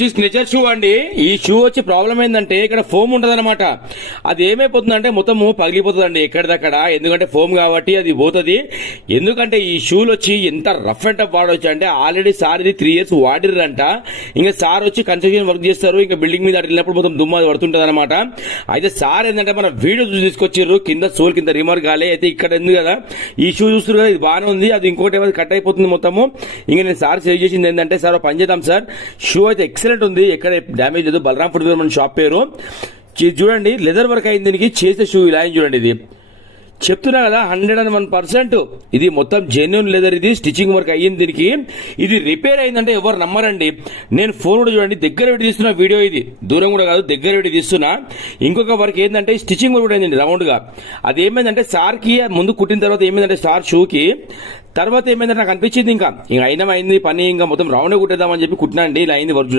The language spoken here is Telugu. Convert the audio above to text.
వచ్చి స్నిచర్ షూ అండి. ఈ షూ వచ్చి ప్రాబ్లం ఏంటంటే ఇక్కడ ఫోమ్ ఉంటది అనమాట. అది ఏమైపోతుందంటే మొత్తము పగిలిపోతుందండి ఎక్కడిదక్కడ. ఎందుకంటే ఫోమ్ కాబట్టి అది పోతుంది. ఎందుకంటే ఈ షూలు వచ్చి ఎంత రఫ్ అండ్ టఫ్ వాడవచ్చు అంటే ఆల్రెడీ సార్ ఇది 3 years వాడిర్రంట. ఇంకా సార్ వచ్చి కన్స్ట్రక్షన్ వర్క్ చేస్తారు. ఇంకా బిల్డింగ్ మీద వెళ్ళినప్పుడు మొత్తం దుమ్మ పడుతుంటది అనమాట. అయితే సార్ ఏంటంటే మన వీడియో చూసి తీసుకొచ్చారు. కింద సోల్ కింద రిమార్క్ కాలే. అయితే ఇక్కడ ఎందుకు కదా ఈ షూ చూస్తారు కదా, ఇది బాగానే ఉంది. అది ఇంకోటి ఏమైనా కట్ అయిపోతుంది మొత్తము. ఇంకా నేను సార్ సేవ్ చేసింది ఏంటంటే, సార్ పని చేద్దాం సార్, షూ అయితే ఎక్సలెంట్ ఉంది, ఎక్కడ డ్యామేజ్ లేదు. బలరాం ఫుట్వేర్ మన షాప్ పేరు. చూడండి లెదర్ వర్క్ అయింది దీనికి. చేసే షూ ఇలా చూడండి. ఇది చెప్తున్నా కదా 101% ఇది మొత్తం జెన్యూన్ లెదర్. ఇది స్టిచింగ్ వర్క్ అయ్యింది దీనికి. ఇది రిపేర్ అయిందంటే ఎవరు నమ్మరండి. నేను ఫోన్ కూడా చూడండి దగ్గర పెట్టి తీస్తున్నా వీడియో. ఇది దూరం కూడా కాదు, దగ్గర పెట్టి తీస్తున్నా. ఇంకొక వర్క్ ఏంటంటే స్టిచింగ్ వర్క్ కూడా అయిందండి రౌండ్ గా. అది ఏమైందంటే సార్ కి ముందు కుట్టిన తర్వాత ఏమైందంటే సార్ షూకి తర్వాత ఏమైందంటే నాకు అనిపించింది ఇంకా అయినా అయింది పని, ఇంకా మొత్తం రౌండ్ కుట్టేద్దామని చెప్పి కుట్టినా అండి. ఇలా అయింది వర్క్.